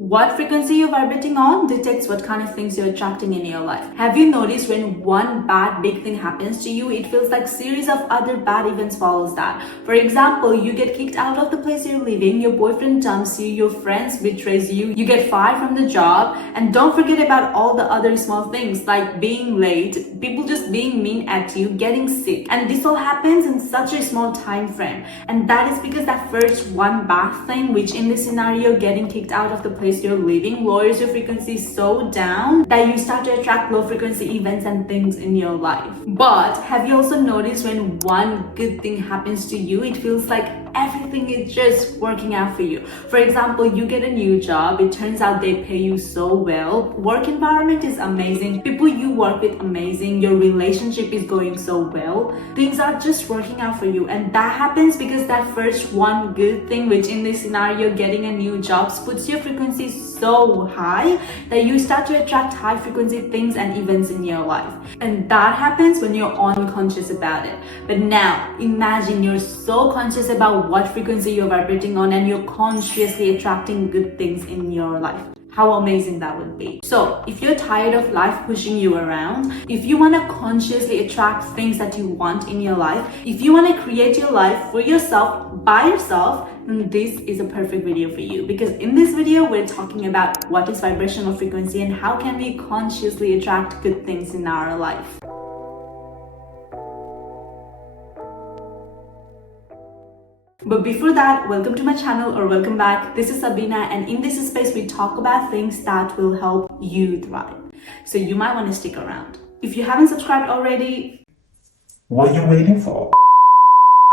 What frequency you're vibrating on detects what kind of things you're attracting in your life. Have you noticed when one bad big thing happens to you, it feels like series of other bad events follows that. For example, you get kicked out of the place you're living, your boyfriend dumps you, your friends betrays you, you get fired from the job, and don't forget about all the other small things like being late, people just being mean at you, getting sick. And this all happens in such a small time frame. And that is because that first one bad thing, which in this scenario, getting kicked out of the place you're living, lowers your frequency so down that you start to attract low frequency events and things in your life. But have you also noticed when one good thing happens to you, it feels like everything is just working out for you? For example, you get a new job, it turns out they pay you so well, work environment is amazing, people you work with amazing, your relationship is going so well, things are just working out for you. And that happens because that first one good thing, which in this scenario getting a new job, puts your frequency so high that you start to attract high frequency things and events in your life. And that happens when you're unconscious about it. But now imagine you're so conscious about what frequency you're vibrating on and you're consciously attracting good things in your life. How amazing that would be. So if you're tired of life pushing you around, if you want to consciously attract things that you want in your life, if you want to create your life for yourself, by yourself, then this is a perfect video for you. Because in this video, we're talking about what is vibrational frequency and how can we consciously attract good things in our life. But before that, welcome to my channel or welcome back. This is Sabina, and in this space we talk about things that will help you thrive. So you might want to stick around. If you haven't subscribed already, what are you waiting for?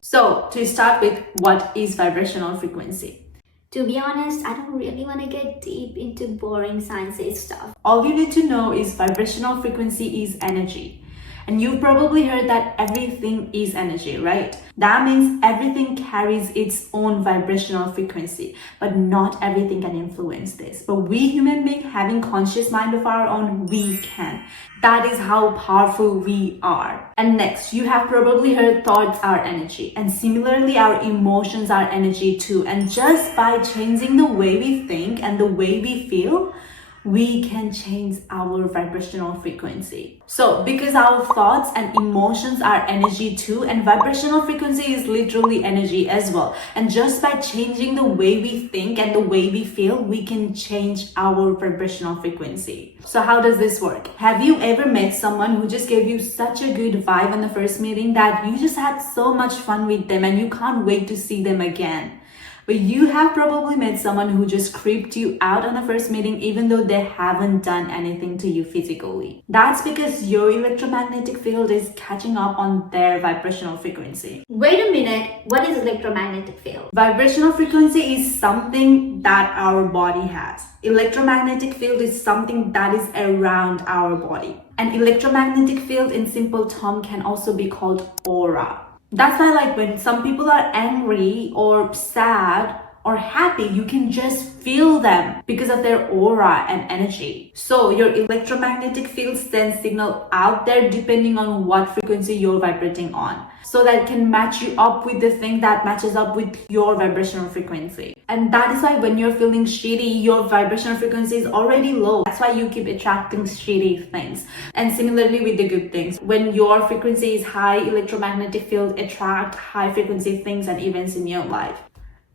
So to start with, what is vibrational frequency? To be honest, I don't really want to get deep into boring sciencey stuff. All you need to know is vibrational frequency is energy. And you've probably heard that everything is energy, right? That means everything carries its own vibrational frequency, but not everything can influence this. But we human beings, having conscious mind of our own, we can. That is how powerful we are. And next, you have probably heard thoughts are energy. And similarly, our emotions are energy too. And just by changing the way we think and the way we feel, we can change our vibrational frequency. So because our thoughts and emotions are energy too, and vibrational frequency is literally energy as well. And just by changing the way we think and the way we feel, we can change our vibrational frequency. So how does this work? Have you ever met someone who just gave you such a good vibe on the first meeting that you just had so much fun with them and you can't wait to see them again? But you have probably met someone who just creeped you out on the first meeting even though they haven't done anything to you physically. That's because your electromagnetic field is catching up on their vibrational frequency. Wait a minute, what is electromagnetic field? Vibrational frequency is something that our body has. Electromagnetic field is something that is around our body. An electromagnetic field in simple term can also be called aura. That's why, like, when some people are angry or sad or happy, you can just feel them because of their aura and energy. So your electromagnetic field sends signal out there depending on what frequency you're vibrating on, so that it can match you up with the thing that matches up with your vibrational frequency. And that is why when you're feeling shitty, your vibrational frequency is already low. That's why you keep attracting shitty things. And similarly with the good things, when your frequency is high, electromagnetic field attract high frequency things and events in your life.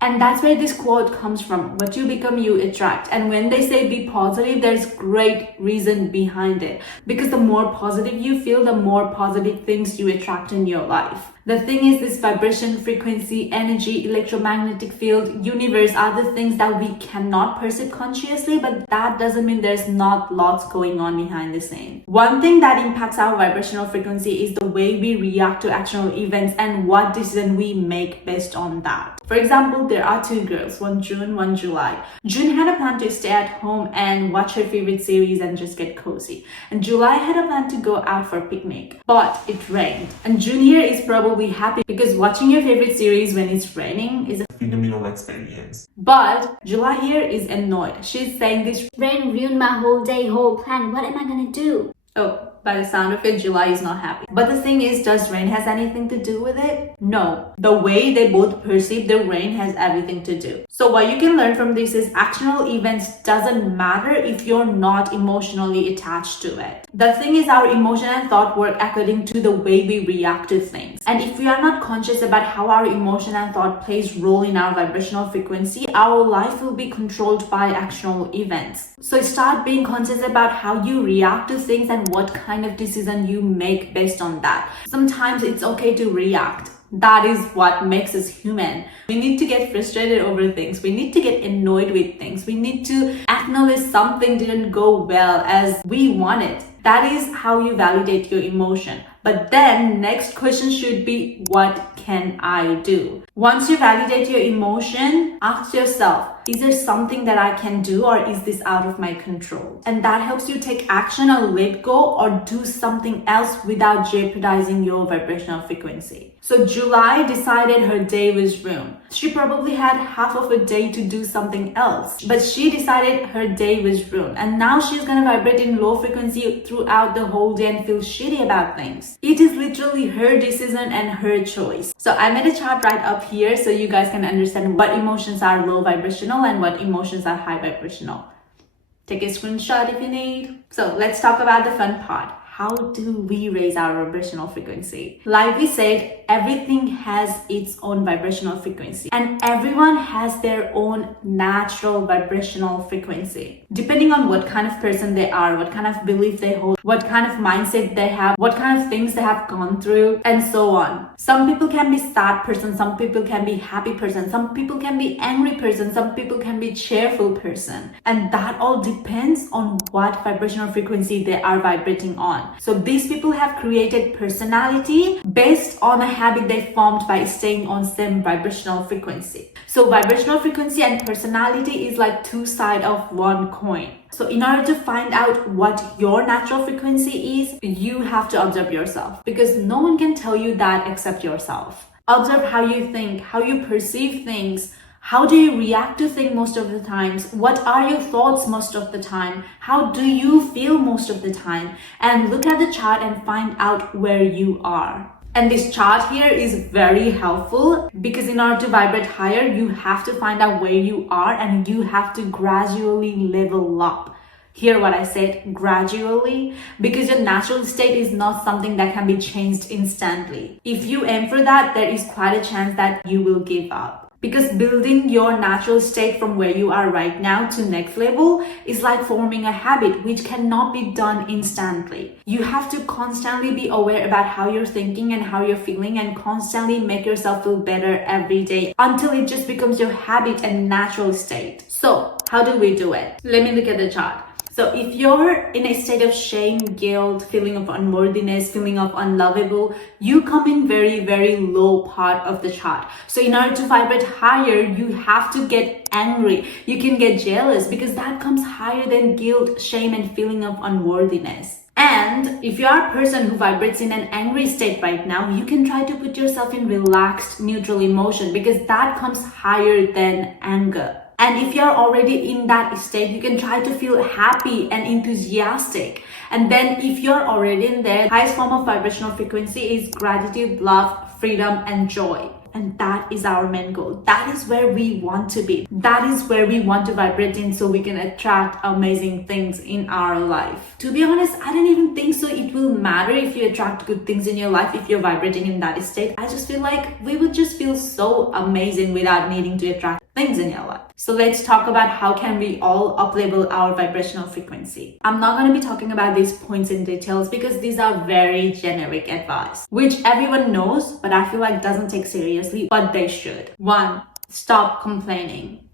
And that's where this quote comes from. What you become, you attract. And when they say be positive, there's great reason behind it. Because the more positive you feel, the more positive things you attract in your life. The thing is, this vibration, frequency, energy, electromagnetic field, universe are the things that we cannot perceive consciously, but that doesn't mean there's not lots going on behind the scene. One thing that impacts our vibrational frequency is the way we react to external events and what decision we make based on that. For example, there are two girls, one June, one July. June had a plan to stay at home and watch her favorite series and just get cozy. And July had a plan to go out for a picnic, but it rained. And June here is probably happy because watching your favorite series when it's raining is a phenomenal experience. But July here is annoyed. She's saying this Rain ruined my whole day, whole plan. What am I gonna do? Oh, by the sound of it, July is not happy. But the thing is, does rain has anything to do with it? No. The way they both perceive the rain has everything to do. So what you can learn from this is actionable events doesn't matter if you're not emotionally attached to it. The thing is, our emotion and thought work according to the way we react to things. And if we are not conscious about how our emotion and thought plays role in our vibrational frequency, our life will be controlled by actionable events. So start being conscious about how you react to things and what kind of decision you make based on that. Sometimes it's okay to react. That is what makes us human. We need to get frustrated over things. We need to get annoyed with things. We need to acknowledge something didn't go well as we wanted. That is how you validate your emotion. But then next question should be, what can I do? Once you validate your emotion, ask yourself, is there something that I can do, or is this out of my control? And that helps you take action or let go or do something else without jeopardizing your vibrational frequency. So July decided her day was ruined. She probably had half of a day to do something else, but she decided her day was ruined. And now she's gonna vibrate in low frequency throughout the whole day and feel shitty about things. It is literally her decision and her choice. So I made a chart right up here so you guys can understand what emotions are low vibrational and what emotions are high vibrational. Take a screenshot if you need. So let's talk about the fun part. How do we raise our vibrational frequency? Like we said, everything has its own vibrational frequency and everyone has their own natural vibrational frequency. Depending on what kind of person they are, what kind of belief they hold, what kind of mindset they have, what kind of things they have gone through, and so on. Some people can be sad person, some people can be happy person, some people can be angry person, some people can be cheerful person. And that all depends on what vibrational frequency they are vibrating on. So these people have created personality based on a habit they formed by staying on same vibrational frequency. So vibrational frequency and personality is like two sides of one coin. So in order to find out what your natural frequency is, you have to observe yourself, because no one can tell you that except yourself. Observe how you think, how you perceive things. How do you react to things most of the times? What are your thoughts most of the time? How do you feel most of the time? And look at the chart and find out where you are. And this chart here is very helpful because in order to vibrate higher, you have to find out where you are and you have to gradually level up. Hear what I said, gradually, because your natural state is not something that can be changed instantly. If you aim for that, there is quite a chance that you will give up. Because building your natural state from where you are right now to next level is like forming a habit which cannot be done instantly. You have to constantly be aware about how you're thinking and how you're feeling and constantly make yourself feel better every day until it just becomes your habit and natural state. So how do we do it? Let me look at the chart. So if you're in a state of shame, guilt, feeling of unworthiness, feeling of unlovable, you come in very, very low part of the chart. So in order to vibrate higher, you have to get angry. You can get jealous because that comes higher than guilt, shame, and feeling of unworthiness. And if you are a person who vibrates in an angry state right now, you can try to put yourself in relaxed, neutral emotion because that comes higher than anger. And if you're already in that state, you can try to feel happy and enthusiastic. And then if you're already in there, highest form of vibrational frequency is gratitude, love, freedom, and joy. And that is our main goal. That is where we want to be. That is where we want to vibrate in so we can attract amazing things in our life. To be honest, I don't even think so it will matter if you attract good things in your life if you're vibrating in that state. I just feel like we would just feel so amazing without needing to attract things in your life. So let's talk about how can we all up-level our vibrational frequency. I'm not going to be talking about these points in details because these are very generic advice, which everyone knows, but I feel like doesn't take seriously, but they should. 1. Stop complaining.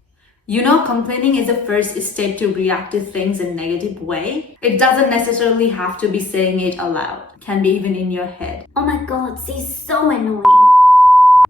You know, complaining is the first step to react to things in a negative way. It doesn't necessarily have to be saying it aloud. It can be even in your head. Oh my god, she's so annoying.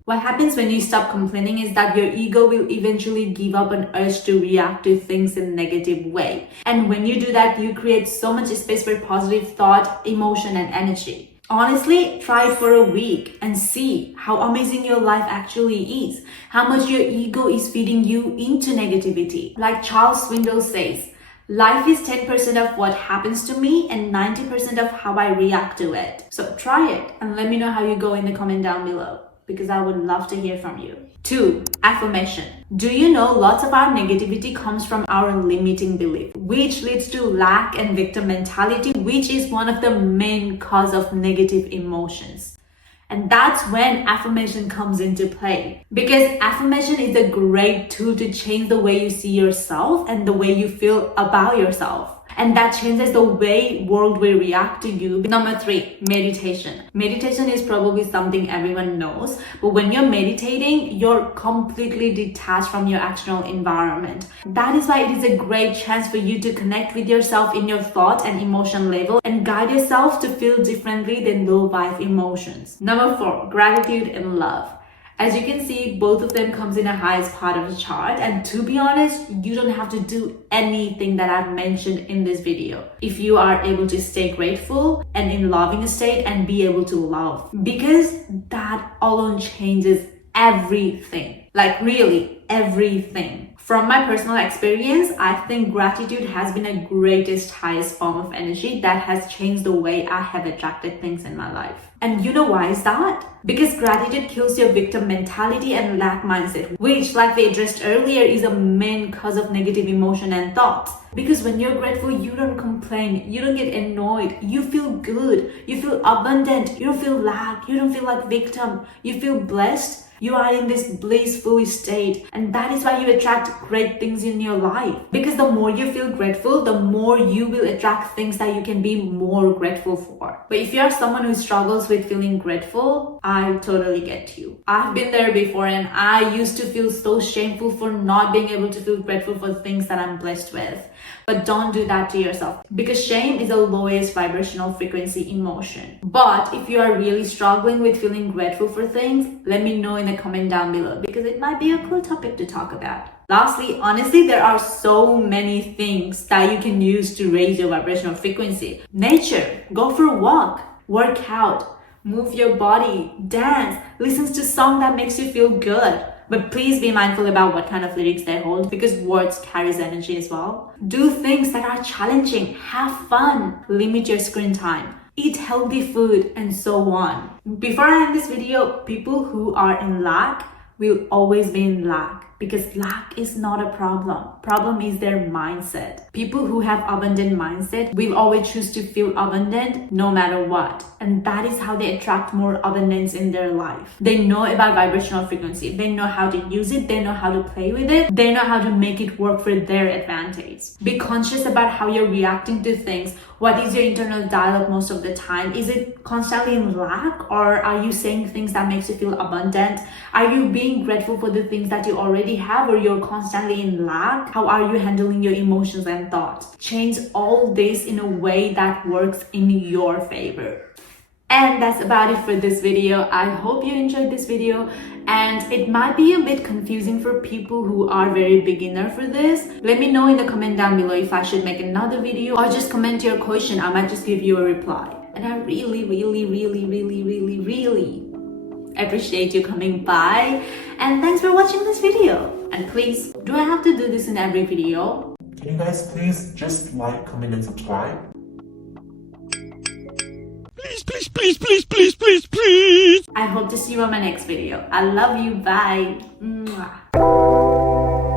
What happens when you stop complaining is that your ego will eventually give up an urge to react to things in a negative way. And when you do that, you create so much space for positive thought, emotion, and energy. Honestly, try it for a week and see how amazing your life actually is. How much your ego is feeding you into negativity. Like Charles Swindoll says, Life is 10% of what happens to me and 90% of how I react to it. So try it and let me know how you go in the comment down below, because I would love to hear from you. 2. Affirmation. Do you know lots of our negativity comes from our limiting belief, which leads to lack and victim mentality, which is one of the main cause of negative emotions. And that's when affirmation comes into play, because affirmation is a great tool to change the way you see yourself and the way you feel about yourself. And that changes the way world will react to you. Number 3, meditation. Meditation is probably something everyone knows, but when you're meditating, you're completely detached from your external environment. That is why it is a great chance for you to connect with yourself in your thought and emotion level and guide yourself to feel differently than low vibe emotions. Number 4, gratitude and love. As you can see, both of them comes in the highest part of the chart, and to be honest, you don't have to do anything that I've mentioned in this video if you are able to stay grateful and in loving state and be able to love, because that alone changes everything, like really everything. From my personal experience, I think gratitude has been a greatest, highest form of energy that has changed the way I have attracted things in my life. And you know why is that? Because gratitude kills your victim mentality and lack mindset, which, like we addressed earlier, is a main cause of negative emotion and thoughts. Because when you're grateful, you don't complain, you don't get annoyed, you feel good, you feel abundant, you don't feel lack, you don't feel like victim, you feel blessed. You are in this blissful state, and that is why you attract great things in your life. Because the more you feel grateful, the more you will attract things that you can be more grateful for. But if you are someone who struggles with feeling grateful, I totally get you. I've been there before, and I used to feel so shameful for not being able to feel grateful for things that I'm blessed with. But don't do that to yourself, because shame is the lowest vibrational frequency emotion. But if you are really struggling with feeling grateful for things, let me know in the comment down below, because it might be a cool topic to talk about. Lastly, honestly, there are so many things that you can use to raise your vibrational frequency. Nature, go for a walk, work out, move your body, dance, listen to song that makes you feel good. But please be mindful about what kind of lyrics they hold, because words carries energy as well. Do things that are challenging, have fun, limit your screen time, eat healthy food, and so on. Before I end this video, people who are in lack will always be in lack, because lack is not a problem. Problem is their mindset. People who have abundant mindset will always choose to feel abundant no matter what. And that is how they attract more abundance in their life. They know about vibrational frequency. They know how to use it. They know how to play with it. They know how to make it work for their advantage. Be conscious about how you're reacting to things. What is your internal dialogue most of the time? Is it constantly in lack, or are you saying things that makes you feel abundant? Are you being grateful for the things that you already have, or you're constantly in lack? How are you handling your emotions and thoughts? Change all this in a way that works in your favor. And that's about it for this video. I hope you enjoyed this video, and it might be a bit confusing for people who are very beginner for this. Let me know in the comment down below if I should make another video, or just comment your question. I might just give you a reply. And I really appreciate you coming by, and thanks for watching this video. And please, do I have to do this in every video? Can you guys please just like, comment, and subscribe? Please. I hope to see you on my next video. I love you. Bye. Mwah.